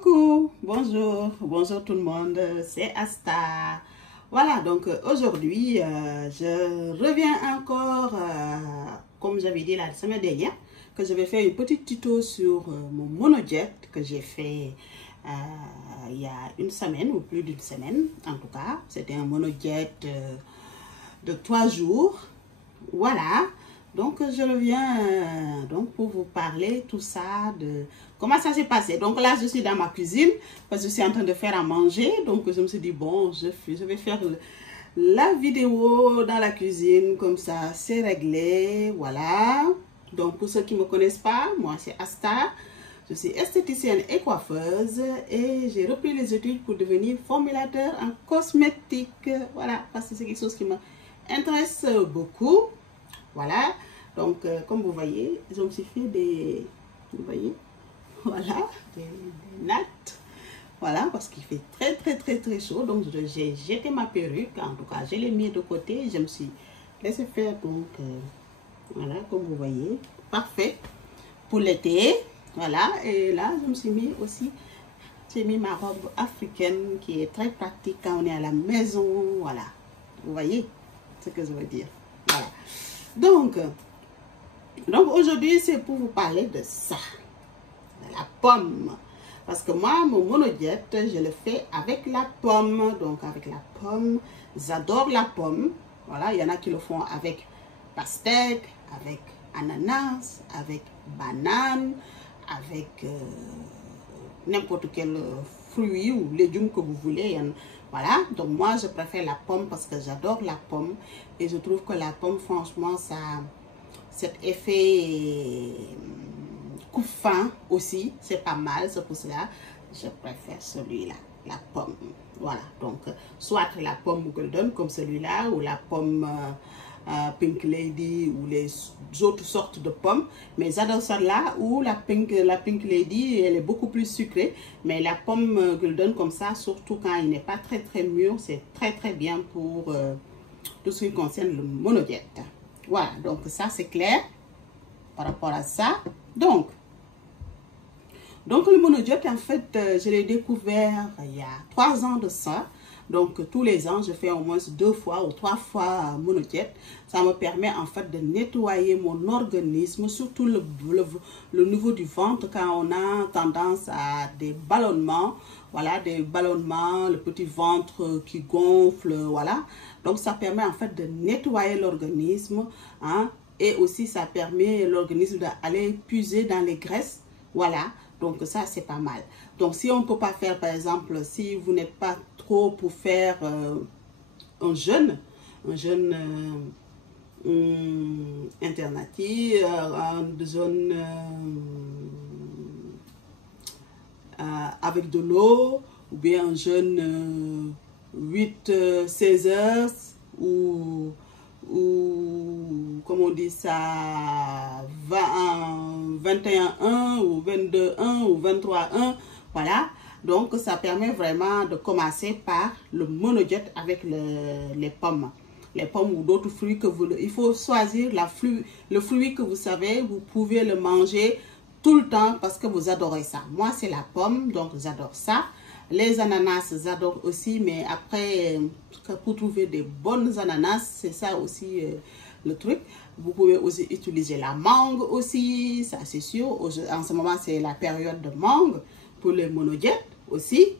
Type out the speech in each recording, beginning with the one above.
Coucou, bonjour tout le monde, c'est Asta. Voilà, donc aujourd'hui, je reviens encore, comme j'avais dit la semaine dernière, que je vais faire une petite tuto sur mon monojet que j'ai fait il y a une semaine ou plus d'une semaine. En tout cas, c'était un monojet de 3 jours. Voilà. Donc, je reviens donc pour vous parler tout ça, de comment ça s'est passé. Donc là, je suis dans ma cuisine parce que je suis en train de faire à manger. Donc, je me suis dit, bon, je vais faire la vidéo dans la cuisine. Comme ça, c'est réglé. Voilà. Donc, pour ceux qui ne me connaissent pas, moi, c'est Asta. Je suis esthéticienne et coiffeuse et j'ai repris les études pour devenir formulateur en cosmétique. Voilà, parce que c'est quelque chose qui m'intéresse beaucoup. Voilà, donc comme vous voyez, je me suis fait des, vous voyez, voilà, des nattes, voilà, parce qu'il fait très chaud, donc j'ai jeté ma perruque, en tout cas, je l'ai mis de côté, je me suis laissé faire, donc, voilà, comme vous voyez, parfait pour l'été, voilà, et là, je me suis mis aussi, j'ai mis ma robe africaine qui est très pratique quand on est à la maison, voilà, vous voyez ce que je veux dire, voilà. Donc aujourd'hui, c'est pour vous parler de ça, de la pomme. Parce que moi, mon monojet, je le fais avec la pomme. Donc, avec la pomme, j'adore la pomme. Voilà, il y en a qui le font avec pastèque, avec ananas, avec banane, avec n'importe quel fruit ou légume que vous voulez. Voilà, donc moi je préfère la pomme parce que j'adore la pomme et je trouve que la pomme, franchement, ça a cet effet coupe fin aussi, c'est pas mal, c'est pour cela je préfère celui-là, la pomme. Voilà, donc soit la pomme golden comme celui-là ou la pomme Pink Lady ou les autres sortes de pommes, mais j'adore celle-là ou la Pink Lady, elle est beaucoup plus sucrée, mais la pomme golden comme ça, surtout quand il n'est pas très mûr, c'est très bien pour tout ce qui concerne le monojet. Voilà, donc ça c'est clair par rapport à ça. Donc le monojet, en fait, je l'ai découvert il y a 3 ans de ça. Donc, tous les ans, je fais au moins 2 fois ou 3 fois monojet. Ça me permet, en fait, de nettoyer mon organisme, surtout le niveau du ventre, quand on a tendance à des ballonnements. Voilà, des ballonnements, le petit ventre qui gonfle, voilà. Donc, ça permet, en fait, de nettoyer l'organisme, hein. Et aussi, ça permet l'organisme d'aller puiser dans les graisses, voilà. Donc ça, c'est pas mal. Donc si on ne peut pas faire, par exemple, si vous n'êtes pas trop pour faire un jeûne alternatif, un jeûne avec de l'eau, ou bien un jeûne 8-16 heures, ou comme on dit ça, 21-1 ou 22-1 ou 23-1, voilà. Donc ça permet vraiment de commencer par le monojet avec les pommes ou d'autres fruits que vous, il faut choisir le fruit que vous savez, vous pouvez le manger tout le temps parce que vous adorez ça. Moi c'est la pomme, donc j'adore ça. Les ananas, j'adore aussi, mais après, pour trouver des bonnes ananas, c'est ça aussi le truc. Vous pouvez aussi utiliser la mangue aussi, ça c'est sûr. En ce moment, c'est la période de mangue pour les monojets aussi.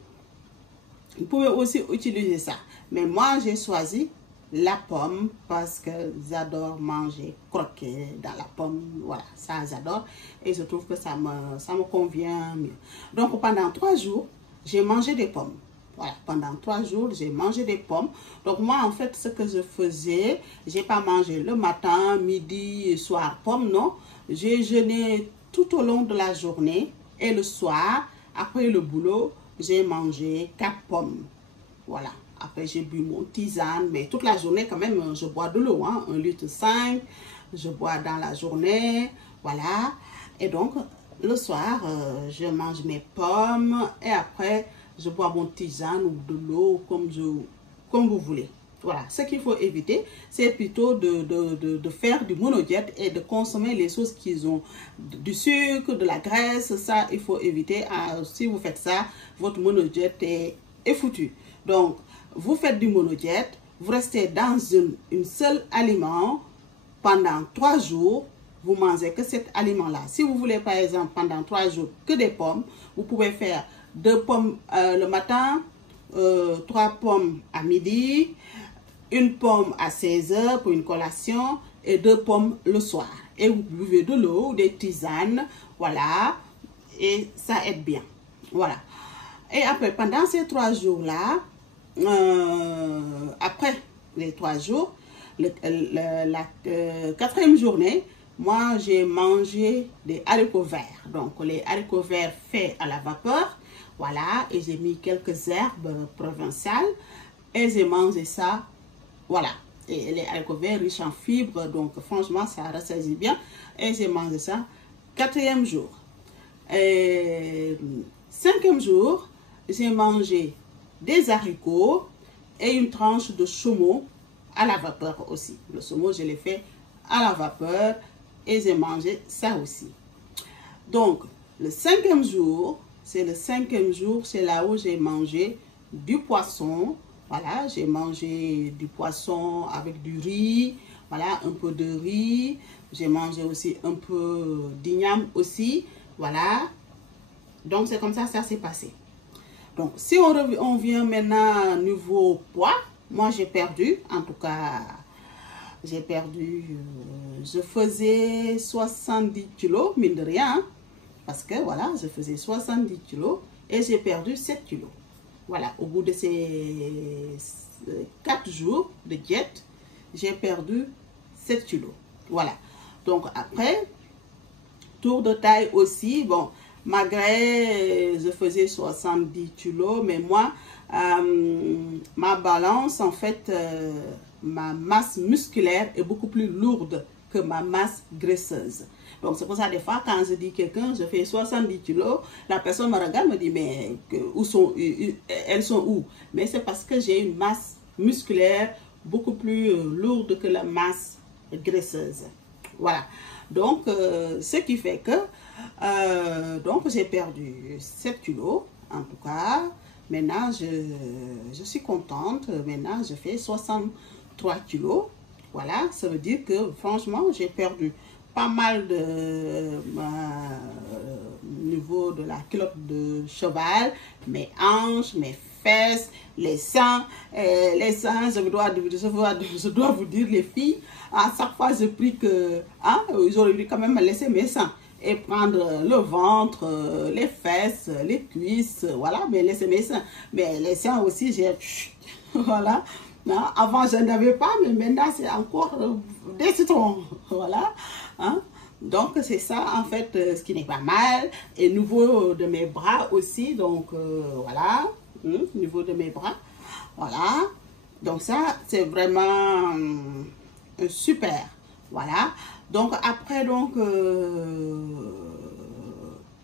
Vous pouvez aussi utiliser ça. Mais moi, j'ai choisi la pomme parce que j'adore manger croquer dans la pomme. Voilà, ça j'adore. Et je trouve que ça me convient mieux. Donc, pendant 3 jours, j'ai mangé des pommes. Voilà, pendant 3 jours, j'ai mangé des pommes. Donc moi, en fait, ce que je faisais, j'ai pas mangé le matin, midi et soir pomme, non. J'ai jeûné tout au long de la journée et le soir, après le boulot, j'ai mangé 4 pommes. Voilà. Après, j'ai bu mon tisane, mais toute la journée, quand même, je bois de l'eau, hein, 1,5 litre, je bois dans la journée, voilà. Et donc, le soir, je mange mes pommes et après, je bois mon tisane ou de l'eau comme vous voulez. Voilà, ce qu'il faut éviter, c'est plutôt de faire du monodiète et de consommer les choses qui ont du sucre, de la graisse. Ça, il faut éviter. Si vous faites ça, votre monodiète est foutu. Donc, vous faites du monodiète, vous restez dans une seule aliment pendant 3 jours. Vous mangez que cet aliment-là. Si vous voulez, par exemple, pendant 3 jours, que des pommes, vous pouvez faire 2 pommes le matin, 3 pommes à midi, 1 pomme à 16 h pour une collation et 2 pommes le soir. Et vous buvez de l'eau, des tisanes, voilà, et ça aide bien. Voilà. Et après, pendant ces 3 jours-là, après les 3 jours, la 4e journée, moi, j'ai mangé des haricots verts. Donc, les haricots verts faits à la vapeur, voilà, et j'ai mis quelques herbes provençales et j'ai mangé ça. Voilà, et les haricots verts riches en fibres, donc franchement, ça rassasie bien. Et j'ai mangé ça 4e jour. Et 5e jour, j'ai mangé des haricots et une tranche de saumon à la vapeur aussi. Le saumon, je l'ai fait à la vapeur et j'ai mangé ça aussi. Donc, le 5e jour, c'est là où j'ai mangé du poisson. Voilà, j'ai mangé du poisson avec du riz, voilà, un peu de riz. J'ai mangé aussi un peu d'igname aussi, voilà. Donc, c'est comme ça s'est passé. Donc, si on vient maintenant au niveau poids, moi, j'ai perdu, en tout cas, j'ai perdu, je faisais 70 kilos, mine de rien, parce que, voilà, je faisais 70 kilos et j'ai perdu 7 kilos. Voilà, au bout de ces 4 jours de diète, j'ai perdu 7 kilos. Voilà. Donc après, tour de taille aussi. Bon, malgré je faisais 70 kilos, mais moi, ma balance, en fait, ma masse musculaire est beaucoup plus lourde que ma masse graisseuse. Donc, c'est pour ça, des fois, quand je dis quelqu'un, je fais 70 kilos, la personne me regarde, me dit, mais elles sont où? Mais c'est parce que j'ai une masse musculaire beaucoup plus lourde que la masse graisseuse. Voilà. Donc, ce qui fait que, donc, j'ai perdu 7 kilos, en tout cas. Maintenant, je suis contente. Maintenant, je fais 63 kilos. Voilà, ça veut dire que, franchement, j'ai perdu pas mal de niveau de la culotte de cheval, mes hanches, mes fesses, les seins, je dois vous dire, les filles, à chaque fois je prie que, hein, ils auraient dû quand même me laisser mes seins et prendre le ventre, les fesses, les cuisses, voilà, mais laisser mes seins. Mais les seins aussi, j'ai, voilà. Non, avant, je n'avais pas, mais maintenant, c'est encore des citrons. Voilà. Hein? Donc, c'est ça, en fait, ce qui n'est pas mal. Et niveau de mes bras aussi. Donc, voilà. Niveau de mes bras. Voilà. Donc, ça, c'est vraiment super. Voilà. Donc, après, donc,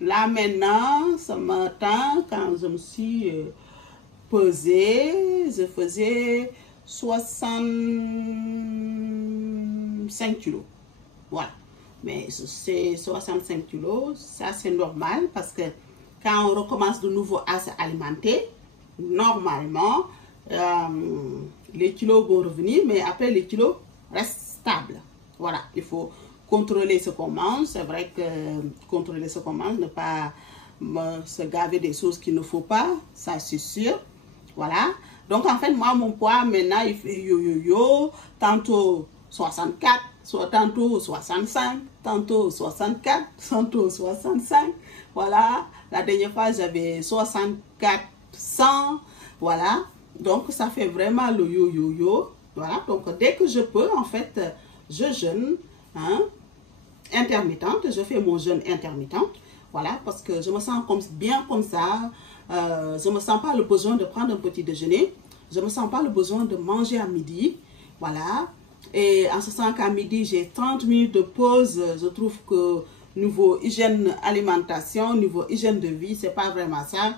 là, maintenant, ce matin, quand je me suis pesée, je faisais 65 kilos. Voilà. Mais c'est 65 kilos, ça c'est normal parce que quand on recommence de nouveau à s'alimenter, normalement, les kilos vont revenir, mais après les kilos restent stables. Voilà, il faut contrôler ce qu'on mange. C'est vrai que contrôler ce qu'on mange, ne pas se gaver des choses qu'il ne faut pas, ça c'est sûr. Voilà. Donc, en fait, moi, mon poids, maintenant, il fait yo-yo-yo. Tantôt 64, tantôt 65, tantôt 64, tantôt 65. Voilà. La dernière fois, j'avais 64, 100. Voilà. Donc, ça fait vraiment le yo-yo-yo. Voilà. Donc, dès que je peux, en fait, je jeûne. Hein, intermittente. Je fais mon jeûne intermittente. Voilà. Parce que je me sens bien comme ça. Je ne me sens pas le besoin de prendre un petit déjeuner. Je ne me sens pas le besoin de manger à midi. Voilà. Et en ce sens qu'à midi, j'ai 30 minutes de pause. Je trouve que niveau hygiène alimentation, niveau hygiène de vie, ce n'est pas vraiment ça.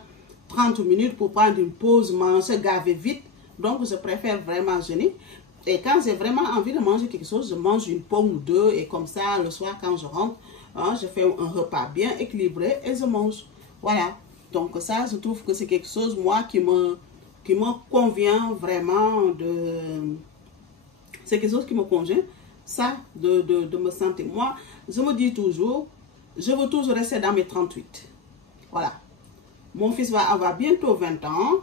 30 minutes pour prendre une pause, manger, gaver vite. Donc, je préfère vraiment jeûner. Et quand j'ai vraiment envie de manger quelque chose, je mange une pomme ou deux. Et comme ça, le soir, quand je rentre, hein, je fais un repas bien équilibré et je mange. Voilà. Donc, ça, je trouve que c'est quelque chose, moi, qui me convient vraiment de... C'est quelque chose qui me convient, ça, de me sentir. Moi, je me dis toujours, je veux toujours rester dans mes 38. Voilà. Mon fils va avoir bientôt 20 ans.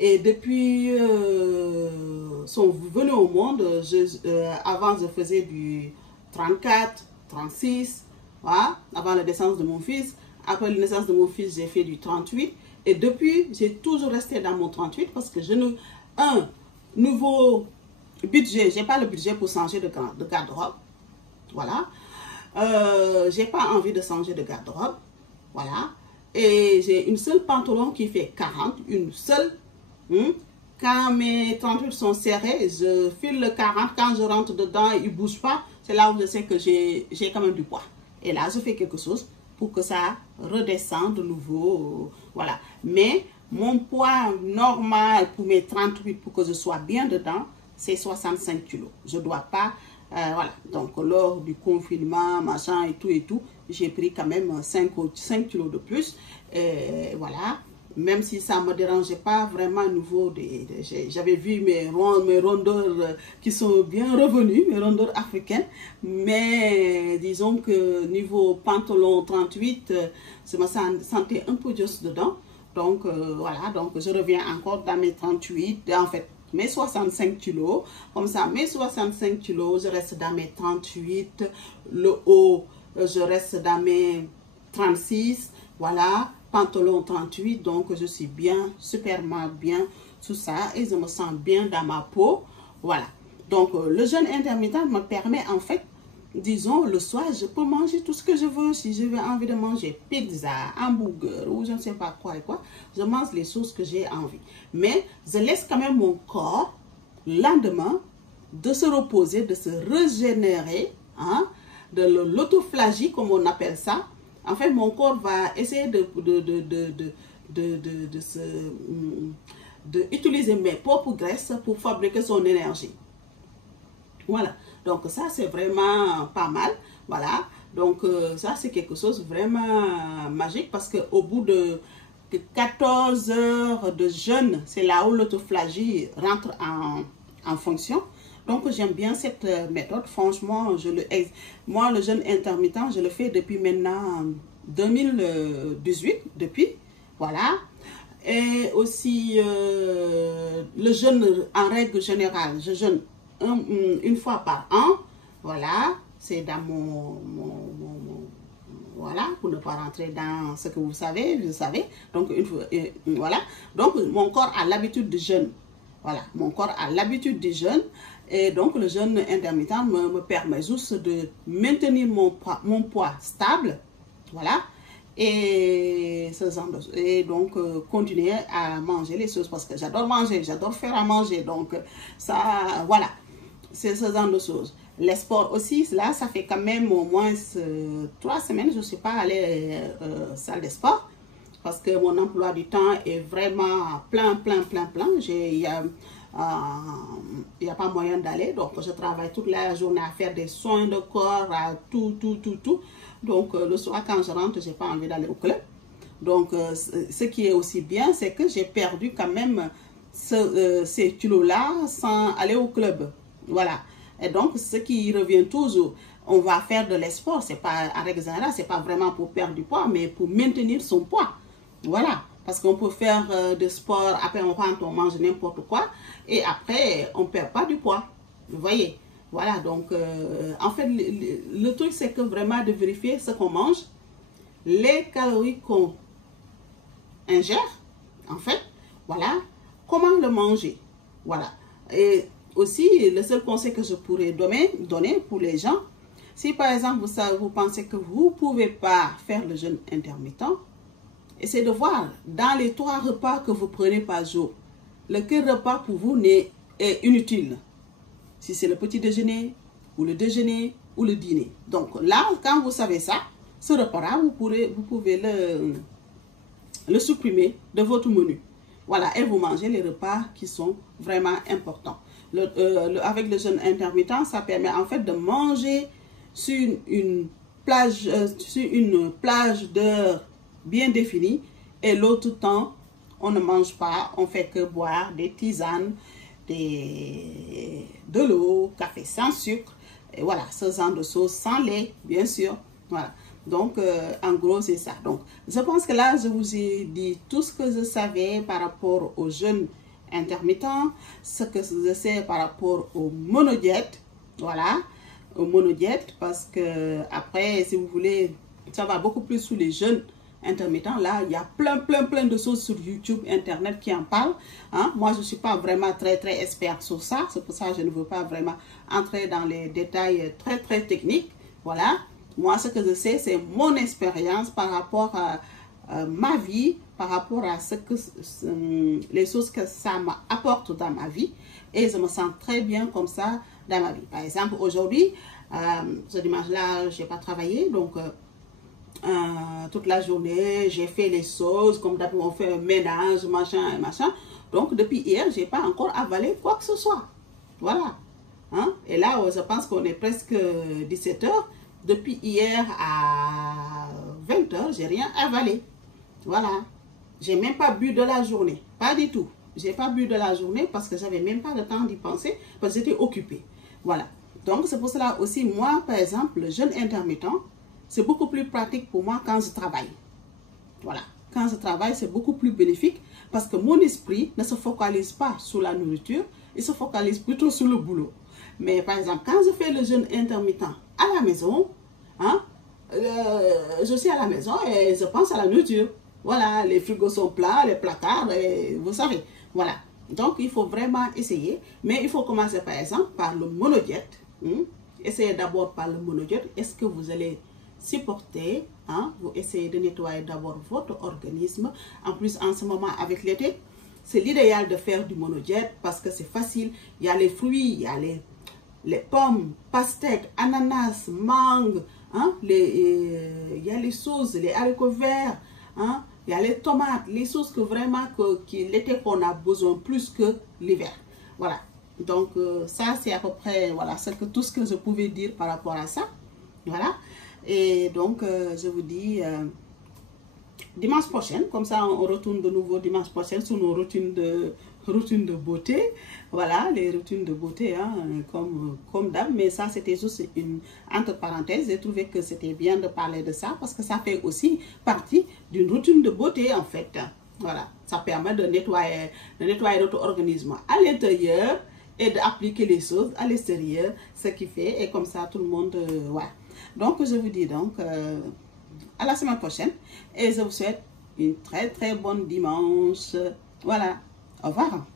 Et depuis son venue au monde, avant je faisais du 34, 36, voilà, avant la naissance de mon fils. Après la naissance de mon fils, j'ai fait du 38. Et depuis, j'ai toujours resté dans mon 38 parce que je ne... Un nouveau budget, je n'ai pas le budget pour changer de garde-robe. Voilà. J'ai pas envie de changer de garde-robe. Voilà. Et j'ai une seule pantalon qui fait 40, une seule. Quand mes 38 sont serrés, je file le 40. Quand je rentre dedans, il ne bouge pas. C'est là où je sais que j'ai quand même du poids. Et là, je fais quelque chose pour que ça redescende de nouveau. Voilà. Mais mon poids normal pour mes 38, pour que je sois bien dedans, c'est 65 kilos. Je ne dois pas... voilà. Donc, lors du confinement, machin et tout, j'ai pris quand même 5 kilos de plus. Voilà. Même si ça ne me dérangeait pas vraiment au niveau j'avais vu mes rondeurs qui sont bien revenues, mes rondeurs africaines. Mais disons que niveau pantalon 38, je me sentais un peu juste dedans. Donc voilà, donc je reviens encore dans mes 38, en fait mes 65 kilos. Comme ça, mes 65 kilos, je reste dans mes 38. Le haut, je reste dans mes 36. Voilà. Pantalon 38, donc je suis bien, superment bien, tout ça, et je me sens bien dans ma peau, voilà. Donc, le jeûne intermittent me permet, en fait, disons, le soir, je peux manger tout ce que je veux. Si j'ai envie de manger pizza, hamburger, ou je ne sais pas quoi et quoi, je mange les choses que j'ai envie. Mais je laisse quand même mon corps, le lendemain, de se reposer, de se régénérer, hein, de l'autophagie, comme on appelle ça. En fait, mon corps va essayer d'utiliser mes propres graisses pour fabriquer son énergie. Voilà. Donc, ça, c'est vraiment pas mal. Voilà. Donc, ça, c'est quelque chose de vraiment magique parce qu'au bout de 14 heures de jeûne, c'est là où l'autophagie rentre en fonction. Donc, j'aime bien cette méthode. Franchement, moi, le jeûne intermittent, je le fais depuis maintenant 2018, depuis. Voilà. Et aussi, le jeûne, en règle générale, je jeûne une fois par an. Voilà. C'est dans voilà, pour ne pas rentrer dans ce que vous savez. Donc, voilà. Donc, mon corps a l'habitude de jeûner. Voilà, mon corps a l'habitude du jeûne et donc le jeûne intermittent me permet juste de maintenir mon poids stable, voilà, et donc continuer à manger les choses parce que j'adore manger, j'adore faire à manger, donc ça, voilà, c'est ce genre de choses. Les sports aussi, là, ça fait quand même au moins 3 semaines, je ne suis pas allée salle de sport. Parce que mon emploi du temps est vraiment plein. Il n'y a pas moyen d'aller. Donc, je travaille toute la journée à faire des soins de corps, à tout. Donc, le soir, quand je rentre, je n'ai pas envie d'aller au club. Donc, ce qui est aussi bien, c'est que j'ai perdu quand même ces kilos-là sans aller au club. Voilà. Et donc, ce qui revient toujours, on va faire de l'esport. C'est pas, en règle générale, c'est pas vraiment pour perdre du poids, mais pour maintenir son poids. Voilà, parce qu'on peut faire de sport, après on rentre, on mange n'importe quoi, et après on ne perd pas du poids, vous voyez. Voilà, donc en fait, le truc c'est que vraiment de vérifier ce qu'on mange, les calories qu'on ingère, en fait, voilà, comment le manger, voilà. Et aussi, le seul conseil que je pourrais donner pour les gens, si par exemple vous pensez que vous ne pouvez pas faire le jeûne intermittent, essayez de voir dans les 3 repas que vous prenez par jour, lequel repas pour vous est inutile. Si c'est le petit déjeuner, ou le déjeuner, ou le dîner. Donc là, quand vous savez ça, ce repas-là, vous pouvez le supprimer de votre menu. Voilà, et vous mangez les repas qui sont vraiment importants. Avec le jeûne intermittent, ça permet en fait de manger sur une plage d'heures bien définie, et l'autre temps, on ne mange pas, on fait que boire des tisanes, de l'eau, café sans sucre, et voilà, ce genre de choses, sans lait, bien sûr. Voilà, donc en gros c'est ça. Donc je pense que là je vous ai dit tout ce que je savais par rapport au jeûne intermittent, ce que je sais par rapport au monodiète. Voilà, au monodiète, parce que après, si vous voulez, ça va beaucoup plus sur les jeûnes intermittents. Là, il y a plein de choses sur YouTube, Internet qui en parlent. Hein? Moi, je ne suis pas vraiment très expert sur ça. C'est pour ça que je ne veux pas vraiment entrer dans les détails très techniques. Voilà. Moi, ce que je sais, c'est mon expérience par rapport à ma vie, par rapport à les choses que ça m'apporte dans ma vie. Et je me sens très bien comme ça dans ma vie. Par exemple, aujourd'hui, ce dimanche-là, je n'ai pas travaillé. Donc, toute la journée, j'ai fait les choses. Comme d'habitude, on fait un ménage, machin. Donc, depuis hier, je n'ai pas encore avalé quoi que ce soit. Voilà. Hein? Et là, je pense qu'on est presque 17 h. Depuis hier à 20 h, j'ai rien avalé. Voilà. J'ai même pas bu de la journée. Pas du tout. J'ai pas bu de la journée parce que j'avais même pas le temps d'y penser, parce que j'étais occupée. Voilà. Donc, c'est pour cela aussi, moi, par exemple, le jeûne intermittent, c'est beaucoup plus pratique pour moi quand je travaille. Voilà. Quand je travaille, c'est beaucoup plus bénéfique parce que mon esprit ne se focalise pas sur la nourriture, il se focalise plutôt sur le boulot. Mais par exemple, quand je fais le jeûne intermittent à la maison, hein, je suis à la maison et je pense à la nourriture. Voilà, les frigos sont pleins, les placards, et vous savez. Voilà. Donc, il faut vraiment essayer. Mais il faut commencer par exemple par le monodiète. Essayez d'abord par le monodiète. Est-ce que vous allez supporter, hein? Vous essayez de nettoyer d'abord votre organisme. En plus, en ce moment, avec l'été, c'est l'idéal de faire du monodiète parce que c'est facile. Il y a les fruits, il y a les pommes, pastèques, ananas, mangue, hein? Il y a les sauces, les haricots verts, hein? Il y a les tomates, les sauces que vraiment l'été qu'on a besoin plus que l'hiver. Voilà. Donc ça c'est à peu près voilà tout ce que je pouvais dire par rapport à ça. Voilà. Et donc je vous dis dimanche prochain, comme ça on retourne de nouveau dimanche prochain sur nos routines de beauté. Voilà, les routines de beauté, hein, comme d'hab. Mais ça, c'était juste une entre parenthèses. J'ai trouvé que c'était bien de parler de ça parce que ça fait aussi partie d'une routine de beauté, en fait. Voilà, ça permet de nettoyer notre organisme à l'intérieur et d'appliquer les choses à l'extérieur, ce qui fait, et comme ça, tout le monde... ouais. Donc, je vous dis donc à la semaine prochaine et je vous souhaite une très bonne dimanche. Voilà, au revoir.